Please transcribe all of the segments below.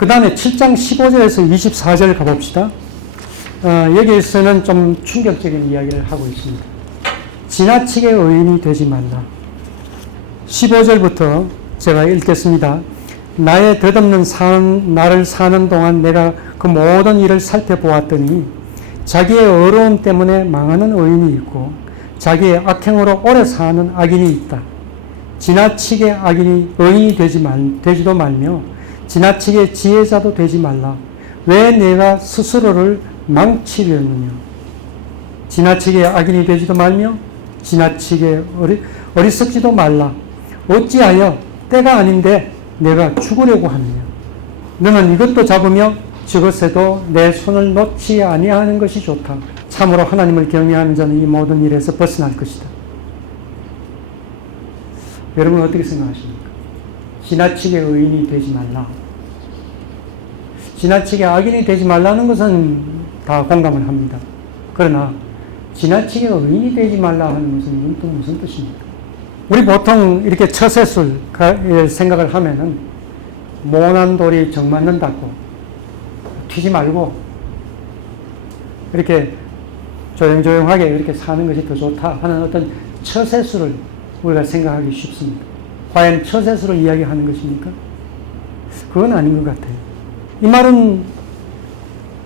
그 다음에 7장 15절에서 24절 가봅시다. 여기에서는 좀 충격적인 이야기를 하고 있습니다. 지나치게 의인이 되지 말라. 15절부터 제가 읽겠습니다. 나의 덧없는 나를 사는 동안 내가 그 모든 일을 살펴보았더니 자기의 어려움 때문에 망하는 의인이 있고 자기의 악행으로 오래 사는 악인이 있다. 지나치게 의인이 되지도 말며 지나치게 지혜자도 되지 말라. 왜 내가 스스로를 망치려느냐. 지나치게 악인이 되지도 말며 지나치게 어리석지도 말라. 어찌하여 때가 아닌데 내가 죽으려고 하느냐. 너는 이것도 잡으며 저것에도 내 손을 놓지 아니하는 것이 좋다. 참으로 하나님을 경외하는 자는 이 모든 일에서 벗어날 것이다. 여러분 어떻게 생각하십니까? 지나치게 의인이 되지 말라. 지나치게 악인이 되지 말라는 것은 다 공감을 합니다. 그러나 지나치게 의인이 되지 말라 하는 것은 또 무슨 뜻입니까? 우리 보통 이렇게 처세술 생각을 하면은 모난 돌이 정 맞는다고 튀지 말고 이렇게 조용조용하게 이렇게 사는 것이 더 좋다 하는 어떤 처세술을 우리가 생각하기 쉽습니다. 과연 처세술을 이야기하는 것입니까? 그건 아닌 것 같아요. 이 말은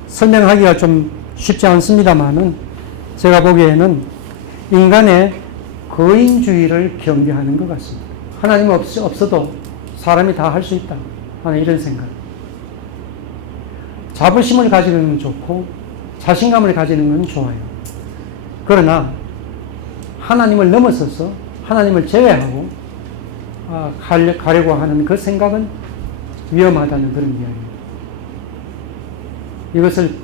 설명하기가 좀 쉽지 않습니다만은 제가 보기에는 인간의 거인주의를 경계하는 것 같습니다. 하나님 없어도 사람이 다 할 수 있다 하는 이런 생각. 자부심을 가지는 건 좋고 자신감을 가지는 건 좋아요. 그러나 하나님을 넘어서서 하나님을 제외하고 가려고 하는 그 생각은 위험하다는 그런 이야기입니다. 이것을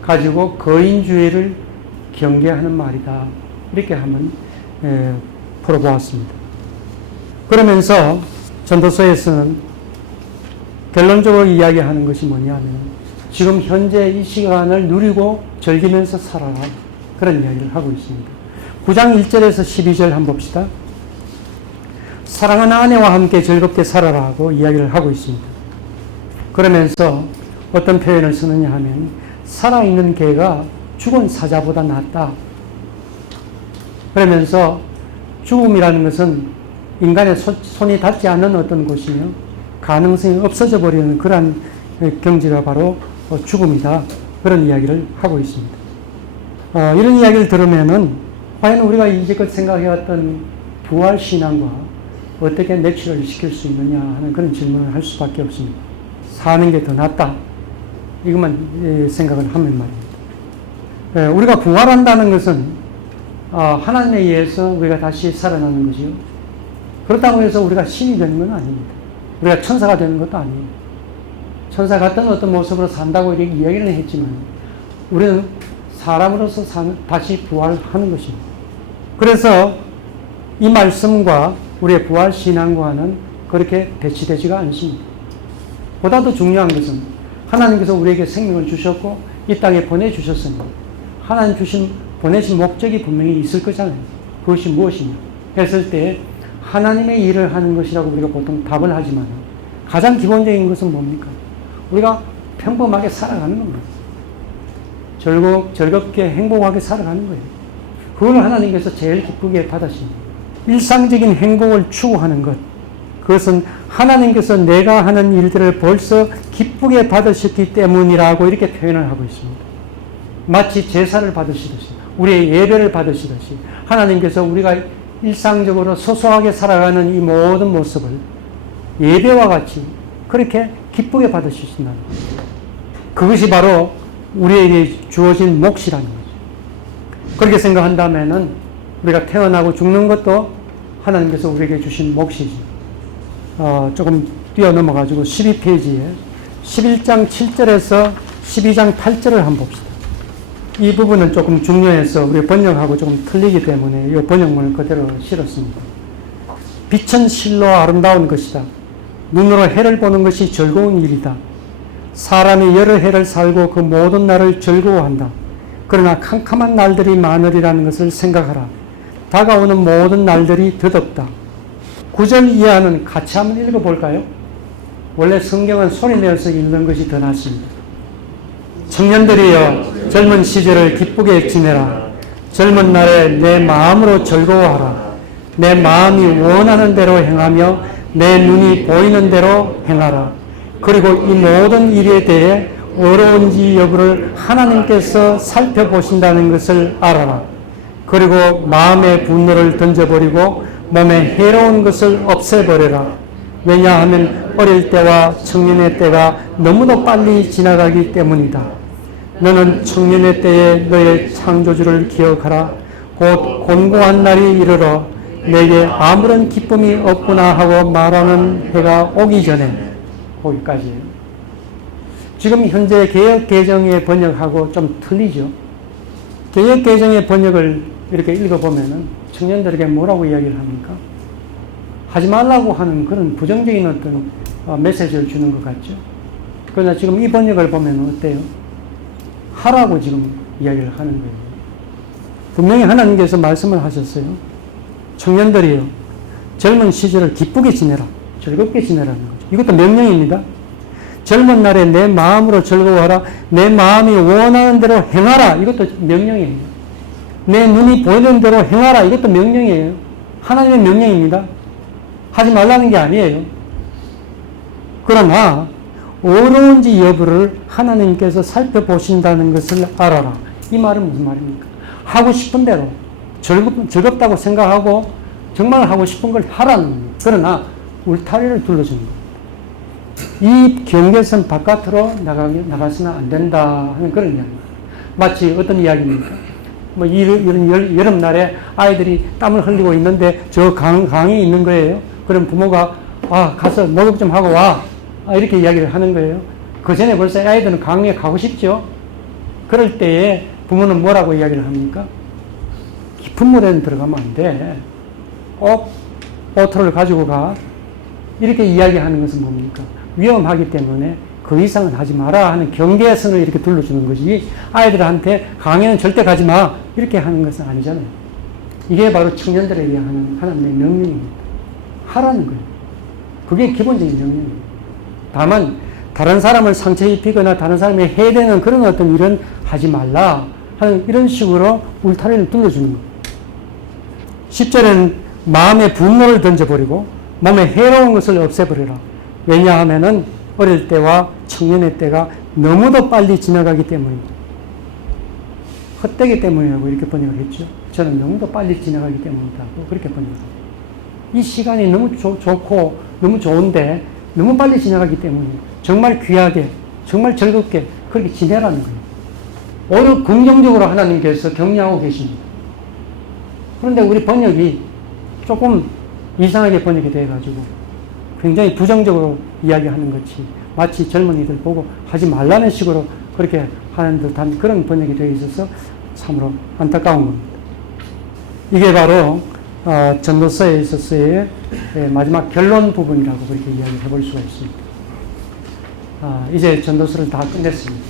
가지고 거인주의를 경계하는 말이다. 이렇게 한번 풀어보았습니다. 그러면서 전도서에서는 결론적으로 이야기하는 것이 뭐냐면 지금 현재 이 시간을 누리고 즐기면서 살아라. 그런 이야기를 하고 있습니다. 9장 1절에서 12절 한번 봅시다. 사랑하는 아내와 함께 즐겁게 살아라고 이야기를 하고 있습니다. 그러면서 어떤 표현을 쓰느냐 하면 살아있는 개가 죽은 사자보다 낫다. 그러면서 죽음이라는 것은 인간의 손이 닿지 않는 어떤 곳이며 가능성이 없어져 버리는 그러한 경지가 바로 죽음이다. 그런 이야기를 하고 있습니다. 이런 이야기를 들으면은 과연 우리가 이제껏 생각해왔던 부활신앙과 어떻게 매치를 시킬 수 있느냐 하는 그런 질문을 할 수밖에 없습니다. 사는 게 더 낫다. 이것만 생각을 하면 말입니다. 우리가 부활한다는 것은 하나님에 의해서 우리가 다시 살아나는 것이요. 그렇다고 해서 우리가 신이 되는 건 아닙니다. 우리가 천사가 되는 것도 아니에요. 천사 같은 어떤 모습으로 산다고 이렇게 이야기는 했지만 우리는 사람으로서 다시 부활하는 것입니다. 그래서 이 말씀과 우리의 부활 신앙과는 그렇게 배치되지가 않습니다. 보다 더 중요한 것은 하나님께서 우리에게 생명을 주셨고 이 땅에 보내주셨으니 하나님 보내신 목적이 분명히 있을 거잖아요. 그것이 무엇이냐 했을 때 하나님의 일을 하는 것이라고 우리가 보통 답을 하지만 가장 기본적인 것은 뭡니까? 우리가 평범하게 살아가는 겁니다. 즐겁게 행복하게 살아가는 거예요. 그걸 하나님께서 제일 기쁘게 받으십니다. 일상적인 행복을 추구하는 것, 그것은 하나님께서 내가 하는 일들을 벌써 기쁘게 받으셨기 때문이라고 이렇게 표현을 하고 있습니다. 마치 제사를 받으시듯이 우리의 예배를 받으시듯이 하나님께서 우리가 일상적으로 소소하게 살아가는 이 모든 모습을 예배와 같이 그렇게 기쁘게 받으시신다는 거죠. 그것이 바로 우리에게 주어진 몫이라는 거죠. 그렇게 생각한다면은 우리가 태어나고 죽는 것도 하나님께서 우리에게 주신 몫이지. 조금 뛰어넘어가지고 12페이지에 11장 7절에서 12장 8절을 한번 봅시다. 이 부분은 조금 중요해서 우리 번역하고 조금 틀리기 때문에 이 번역문을 그대로 실었습니다. 빛은 실로 아름다운 것이다. 눈으로 해를 보는 것이 즐거운 일이다. 사람이 여러 해를 살고 그 모든 날을 즐거워한다. 그러나 캄캄한 날들이 많으리라는 것을 생각하라. 다가오는 모든 날들이 덧없다. 9절 이하는 같이 한번 읽어볼까요? 원래 성경은 소리내어서 읽는 것이 더 낫습니다. 청년들이여 젊은 시절을 기쁘게 지내라. 젊은 날에 내 마음으로 즐거워하라. 내 마음이 원하는 대로 행하며 내 눈이 보이는 대로 행하라. 그리고 이 모든 일에 대해 어려운지 여부를 하나님께서 살펴보신다는 것을 알아라. 그리고 마음의 분노를 던져버리고 몸에 해로운 것을 없애버려라. 왜냐하면 어릴 때와 청년의 때가 너무도 빨리 지나가기 때문이다. 너는 청년의 때에 너의 창조주를 기억하라. 곧 곤고한 날이 이르러 내게 아무런 기쁨이 없구나 하고 말하는 해가 오기 전에. 거기까지예요. 지금 현재 개역개정의 번역하고 좀 틀리죠. 개역개정의 번역을 이렇게 읽어보면은 청년들에게 뭐라고 이야기를 합니까? 하지 말라고 하는 그런 부정적인 어떤 메시지를 주는 것 같죠. 그러나 지금 이 번역을 보면 어때요? 하라고 지금 이야기를 하는 거예요. 분명히 하나님께서 말씀을 하셨어요. 청년들이요, 젊은 시절을 기쁘게 지내라. 즐겁게 지내라는 거죠. 이것도 명령입니다. 젊은 날에 내 마음으로 즐거워하라. 내 마음이 원하는 대로 행하라. 이것도 명령이에요. 내 눈이 보이는 대로 행하라. 이것도 명령이에요. 하나님의 명령입니다. 하지 말라는 게 아니에요. 그러나 어려운지 여부를 하나님께서 살펴보신다는 것을 알아라. 이 말은 무슨 말입니까? 하고 싶은 대로 즐겁다고 생각하고 정말 하고 싶은 걸 하라는 겁니다. 그러나 울타리를 둘러주는 겁니다. 이 경계선 바깥으로 나가서는 안 된다 하는 그런 이야기입니다. 마치 어떤 이야기입니까? 뭐 이런 여름날에 아이들이 땀을 흘리고 있는데 저 강이 있는 거예요. 그럼 부모가 가서 목욕 좀 하고 와. 이렇게 이야기를 하는 거예요. 그 전에 벌써 아이들은 강에 가고 싶죠. 그럴 때에 부모는 뭐라고 이야기를 합니까? 깊은 물에는 들어가면 안 돼. 꼭 보트를 가지고 가. 이렇게 이야기하는 것은 뭡니까? 위험하기 때문에 그 이상은 하지 마라 하는 경계선을 이렇게 둘러주는 것이 아이들한테 강에는 절대 가지 마. 이렇게 하는 것은 아니잖아요. 이게 바로 청년들에게 하는 하나님의 명령입니다. 하라는 거예요. 그게 기본적인 명령입니다. 다만 다른 사람을 상처 입히거나 다른 사람이 해대는 그런 어떤 일은 하지 말라 하는 이런 식으로 울타리를 둘러주는 거예요. 10절에는 마음의 분노를 던져버리고 몸에 해로운 것을 없애버리라. 왜냐하면은 어릴 때와 청년의 때가 너무도 빨리 지나가기 때문입니다. 헛되기 때문이라고 이렇게 번역을 했죠. 저는 너무도 빨리 지나가기 때문이라고 그렇게 번역을 합니다. 이 시간이 너무 좋고 너무 좋은데 너무 빨리 지나가기 때문에 정말 귀하게 정말 즐겁게 그렇게 지내라는 거예요. 오히려 긍정적으로 하나님께서 격려하고 계십니다. 그런데 우리 번역이 조금 이상하게 번역이 돼가지고 굉장히 부정적으로 이야기하는 것이 마치 젊은이들 보고 하지 말라는 식으로 그렇게 하는 듯한 그런 번역이 되어 있어서 참으로 안타까운 겁니다. 이게 바로 전도서에 있어서의 마지막 결론 부분이라고 그렇게 이야기해 볼 수가 있습니다. 이제 전도서를 다 끝냈습니다.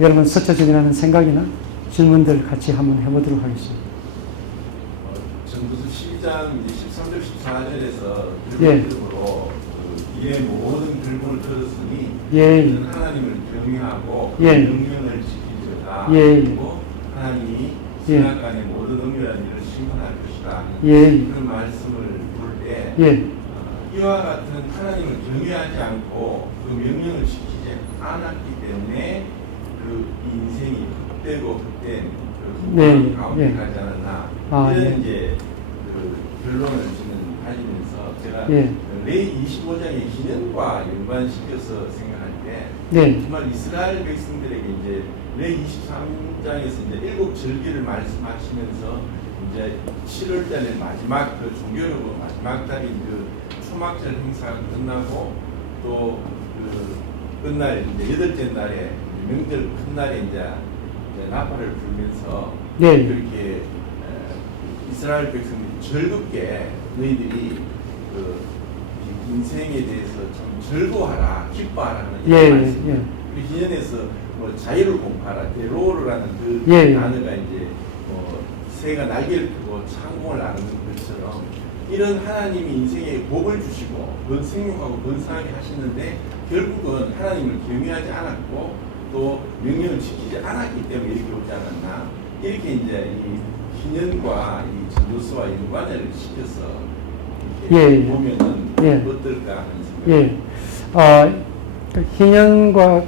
여러분 스쳐지기라는 생각이나 질문들 같이 한번 해보도록 하겠습니다. 전도서 12장 13절 14절에서 예. 결론적으로 이의 모든 결론을 들었으니 예. 그는 하나님을 경외하고 예. 명령을 지키리로다. 예. 그리고 하나님이 예. 신약간의 모든 은밀한 일을 심판할 것이다. 예. 그런 말씀을 볼 때 예. 이와 같은 하나님을 경외하지 않고 그 명령을 지키지 않았기 때문에 그 인생이 헛되고 헛된 그 네. 가운데 예. 가지 않았나 이런 예. 이제 그 결론을 지금 가지면서 제가 예. 레위 25장의 기념과 연관시켜서 생각할 때 네. 정말 이스라엘 백성들에게 이제 레위 23장에서 이제 일곱 절기를 말씀하시면서 이제 7월달에 마지막 그 종교적으로 마지막 달인 그 초막절 행사가 끝나고 또 그 끝날 이제 여덟째 날에 명절 큰 날에 이제 나팔을 불면서 네. 그렇게 이스라엘 백성들이 즐겁게 너희들이 그 인생에 대해서 좀 즐거워하라, 기뻐하라는 예, 말씀입니다. 예. 우리 기년에서 뭐 자유를 공부하라, 데로라는 그 예. 단어가 이제 새가 날개를 펴고 창공을 나누는 것처럼 이런 하나님이 인생에 복을 주시고 생육하고 번성하게 하시는데 결국은 하나님을 경외하지 않았고 또 명령을 지키지 않았기 때문에 이렇게 오지 않았나, 이렇게 이제 이 희년과 이 전도서와 연관을 시켜서 이렇게 보면은 어떨까 하는 생각이. 희년과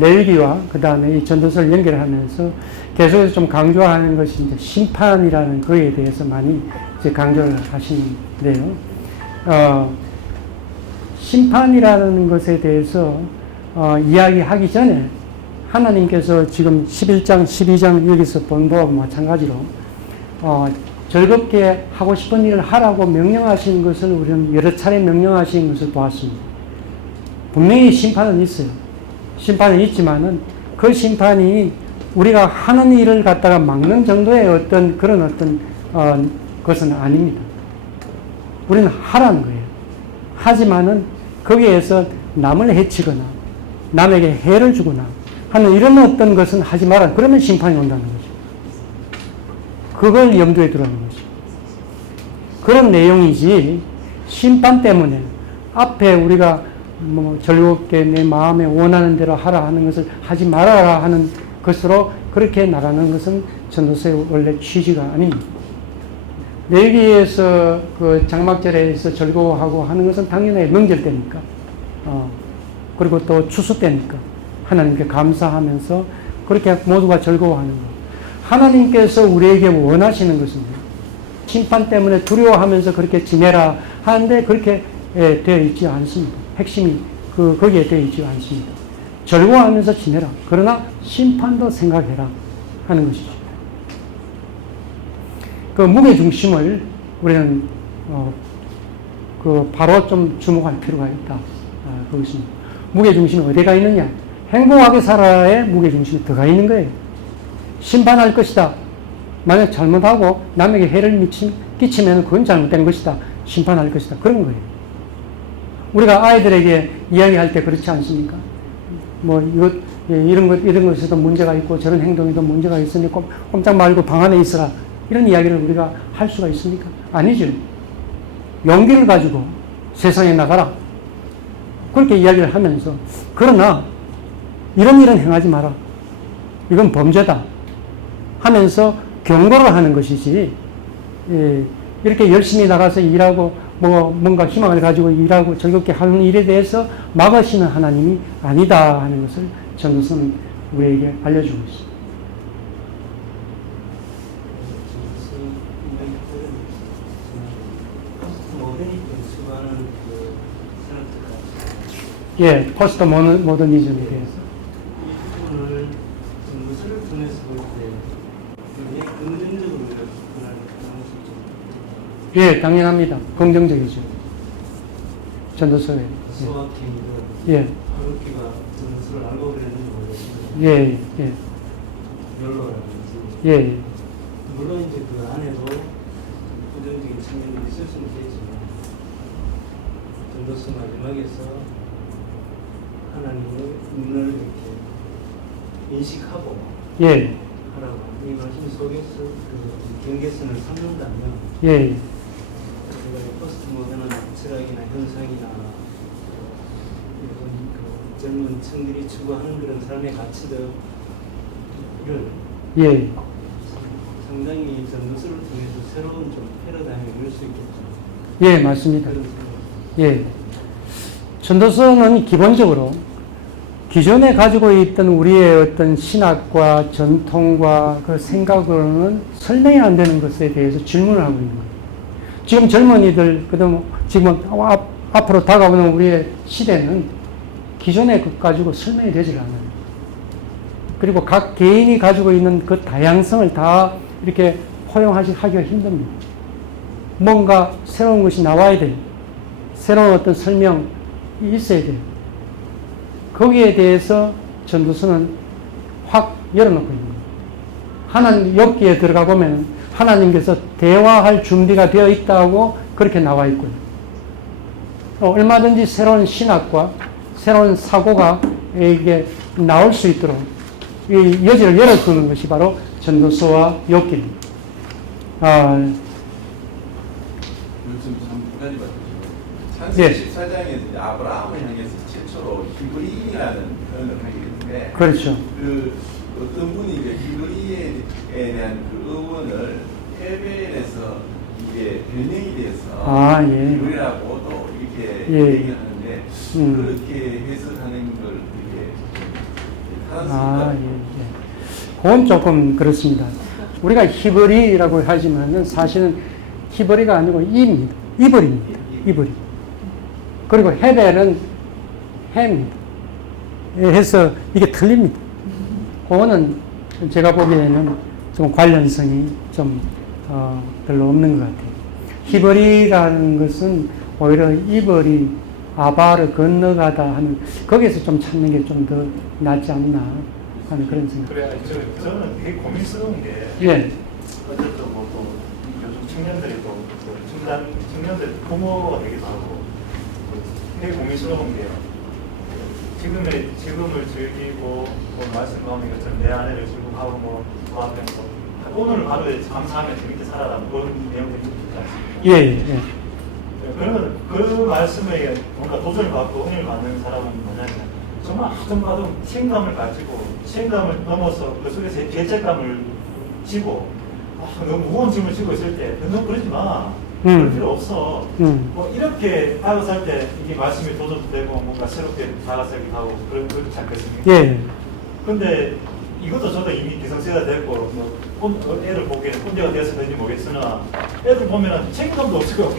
레위기와 그 다음에 이 전도서를 연결하면서 계속해서 좀 강조하는 것이 이제 심판이라는 거에 대해서 많이 이제 강조를 하시는데요. 심판이라는 것에 대해서 이야기하기 전에 하나님께서 지금 11장, 12장 여기서 본 바와 마찬가지로 즐겁게 하고 싶은 일을 하라고 명령하신 것을 우리는 여러 차례 명령하신 것을 보았습니다. 분명히 심판은 있어요. 심판은 있지만은 그 심판이 우리가 하는 일을 갖다가 막는 정도의 그런 것은 아닙니다. 우리는 하라는 거예요. 하지만은 거기에서 남을 해치거나 남에게 해를 주거나 하는 이런 어떤 것은 하지 마라. 그러면 심판이 온다는 거죠. 그걸 염두에 두라는 거죠. 그런 내용이지 심판 때문에 앞에 우리가 즐겁게 내 마음에 원하는 대로 하라 하는 것을 하지 말아라 하는 것으로 그렇게 나가는 것은 전도서의 원래 취지가 아닙니다. 레위기에서 그 장막절에서 즐거워하고 하는 것은 당연히 명절 때니까, 그리고 또 추수 때니까 하나님께 감사하면서 그렇게 모두가 즐거워하는 것. 하나님께서 우리에게 원하시는 것은 심판 때문에 두려워하면서 그렇게 지내라 하는데 그렇게 되어 있지 않습니다. 핵심이 거기에 되어 있지 않습니다. 즐거워하면서 지내라. 그러나 심판도 생각해라 하는 것이죠. 그 무게 중심을 우리는 바로 좀 주목할 필요가 있다. 그것입니다. 무게 중심이 어디가 있느냐? 행복하게 살아야의 무게 중심이 들어가 있는 거예요. 심판할 것이다. 만약 잘못하고 남에게 해를 끼치면 그건 잘못된 것이다. 심판할 것이다. 그런 거예요. 우리가 아이들에게 이야기할 때 그렇지 않습니까? 이런 것에도 문제가 있고 저런 행동에도 문제가 있으니 꼼짝 말고 방 안에 있어라. 이런 이야기를 우리가 할 수가 있습니까? 아니죠. 용기를 가지고 세상에 나가라. 그렇게 이야기를 하면서, 그러나 이런 일은 행하지 마라. 이건 범죄다. 하면서 경고를 하는 것이지, 이렇게 열심히 나가서 일하고 뭔가 희망을 가지고 일하고 즐겁게 하는 일에 대해서 막으시는 하나님이 아니다 하는 것을 전도서는 우리에게 알려주고 있습니다. 포스트 모더니즘에 대해서. 이 부분을 전도서를 통해서 볼 때 긍정적으로 접근할 가능성이 좀 당연합니다. 긍정적이죠. 전도서에. 수학행위를 그렇게가 전도서를 알고 그랬는지 모르겠는데 연로라든지 물론 이제 그 안에도 부정적인 측면이 있을 수는 있겠지만 전도서 마지막에서 하나님의 눈을 이렇게 인식하고 하라고 이 말씀 속에서 그 경계선을 삼는다면 포스트 모던한 철학이나 현상이나 이런 그 젊은 층들이 추구하는 그런 삶의 가치들을 상당히 전도서를 통해서 새로운 좀 패러다임을 열 수 있겠죠. 맞습니다. 전도서는 기본적으로 기존에 가지고 있던 우리의 어떤 신학과 전통과 그 생각으로는 설명이 안 되는 것에 대해서 질문을 하고 있는 거예요. 지금 젊은이들, 지금 앞으로 다가오는 우리의 시대는 기존의 것 가지고 설명이 되질 않아요. 그리고 각 개인이 가지고 있는 그 다양성을 다 이렇게 포용하기가 힘듭니다. 뭔가 새로운 것이 나와야 돼요. 새로운 어떤 설명이 있어야 돼요. 거기에 대해서 전도서는 확 열어놓고 있는 거예요. 하나님 엽기에 들어가 보면 하나님께서 대화할 준비가 되어 있다고 그렇게 나와 있고요. 얼마든지 새로운 신학과 새로운 사고가 이게 나올 수 있도록 이 여지를 열어두는 것이 바로 전도서와 엽기입니다. 요즘 예. 14장에서 이제 아브라함을 향해서 최초로 히브리인이라는 표현을 하게 되는데 그렇죠. 그 어떤 분이 이제 히브리에 대한 그 의원을 헤벨에서 이게 변형이 돼서 아, 예. 히브리라고 또 이렇게 예. 얘기를 하는데 그렇게 해석하는 걸 이렇게 하는 수 아, 있다. 예, 예. 그건 조금 그렇습니다. 우리가 히브리라고 하지만은 사실은 히브리가 아니고 이입니다. 이브리입니다. 이브리. 그리고 헤벨은 해입니다. 해서 이게 틀립니다. 그거는 제가 보기에는 좀 관련성이 좀 별로 없는 것 같아요. 히브리라는 것은 오히려 이브리, 아바를 건너가다 하는 거기에서 좀 찾는 게 좀 더 낫지 않나 하는 그런 생각. 그래, 저는 되게 고민스러운 게 예, 어쨌든 뭐또 요즘 청년들이 또 청년들 부모가 되기도 하고 되게 고민스러운 게 지금을 즐기고 뭐 말씀하는 것처럼 내 아내를 즐거워하고 뭐 좋아하면서 오늘 하루에 감사하며 재밌게 살아라 그런 내용들이 있지 않습니까? 예, 예. 그러면 그 말씀에 뭔가 도전을 받고 은혜를 받는 사람은 뭐냐면 정말 아둥바둥 책임감을 가지고 책임감을 넘어서 그 속에서 죄책감을 지고 너무 무거운 짐을 지고 있을 때 너무 그러지 마. 그럴 필요 없어. 뭐 이렇게 다가살 때 이게 말씀이 도전도 되고 뭔가 새롭게 다가서기도 하고 그렇지 않겠습니까? 예. 근데 이것도 저도 이미 기성세대가 됐고 뭐 애들 보기에는 꼰대가 되었을지 모르겠으나 애들 보면은 책임감도 없고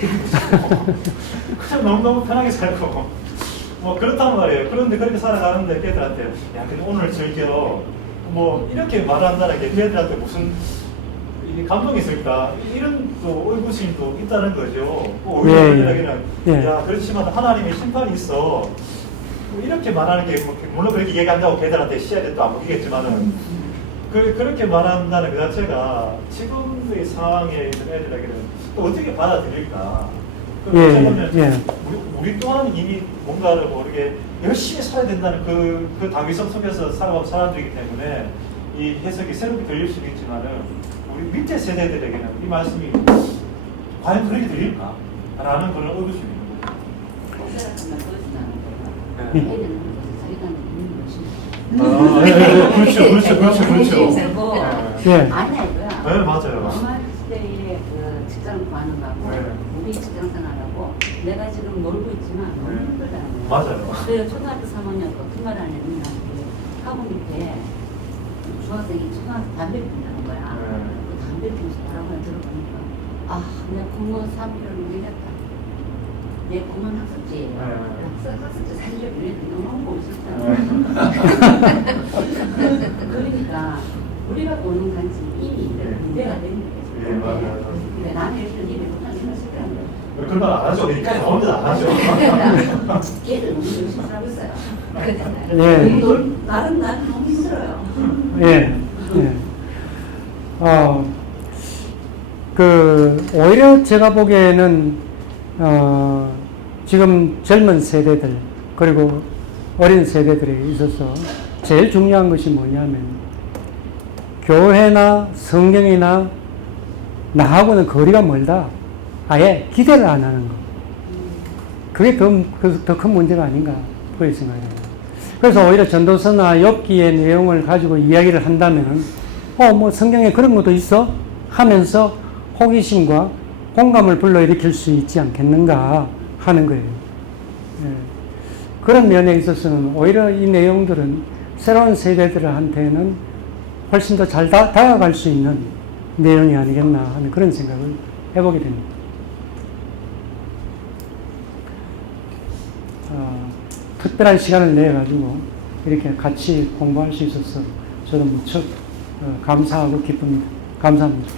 그냥 너무너무 편하게 살고 뭐 그렇단 말이에요. 그런데 그렇게 살아가는데 걔들한테 야 근데 오늘 즐겨 뭐 이렇게 말한다는 게 걔들한테 무슨 감동이 있을까? 이런 또 의구심도 있다는 거죠. 오히려 걔들에게는 예. 야 그렇지만 하나님의 심판이 있어. 이렇게 말하는 게 물론 그렇게 얘기한다고 걔들한테 씨앗이 또 안 먹히겠지만은 그렇게 말한다는 그 자체가 지금의 상황에 있는 애들에게는 또 어떻게 받아들일까? 예. 우리 또한 이미 뭔가를 모르게 열심히 살아야 된다는 그 당위성 속에서 살아온 사람들이기 때문에 이 해석이 새롭게 들릴 수도 있지만은 우리 밑에 세대들에게는 이 말씀이 과연 그렇게 들릴까? 라는 그런 의구심이 있는 거죠. 그렇죠. 예. 아니고요. 네, 맞아요. 엄마 시대에 그 직장을 구하는 거하고 네. 우리 직장 생활하고 내가 지금 놀고 있지만 너무 네. 힘들다는 거예요. 맞아요. 그래서 초등학교 3학년 주말 안에는 그 학원 밑에 중학생이 초등학교 담배를 피우는 거야. 네. 그 담배 피우면서 뭐라고 들어보니까 내가 공무원 3개월 모르겠다. 내 공무원 학습지, 학습지 사실 너무 보고 있었잖아. 그러니까 우리가 보는 관심이 이미 문제가 되는 거죠. 예, 맞아요. 근데 나는 이렇게 일을 못하는 생각을 했더라고요. 그런 말 안 하죠. 여기까지 나오는데 안 하죠. 걔들 너무 열심히 살고 있어요. 예. 나는 너무 힘들어요. 예. 오히려 제가 보기에는, 지금 젊은 세대들, 그리고 어린 세대들에 있어서 제일 중요한 것이 뭐냐면, 교회나 성경이나 나하고는 거리가 멀다. 아예 기대를 안 하는 거. 그게 더 큰 문제가 아닌가, 그렇게 생각합니다. 그래서 오히려 전도서나 욥기의 내용을 가지고 이야기를 한다면, 뭐 성경에 그런 것도 있어? 하면서 호기심과 공감을 불러일으킬 수 있지 않겠는가 하는 거예요. 예. 그런 면에 있어서는 오히려 이 내용들은 새로운 세대들한테는 훨씬 더 잘 다가갈 수 있는 내용이 아니겠나 하는 그런 생각을 해보게 됩니다. 특별한 시간을 내가지고 이렇게 같이 공부할 수 있어서 저도 무척 감사하고 기쁩니다. 감사합니다.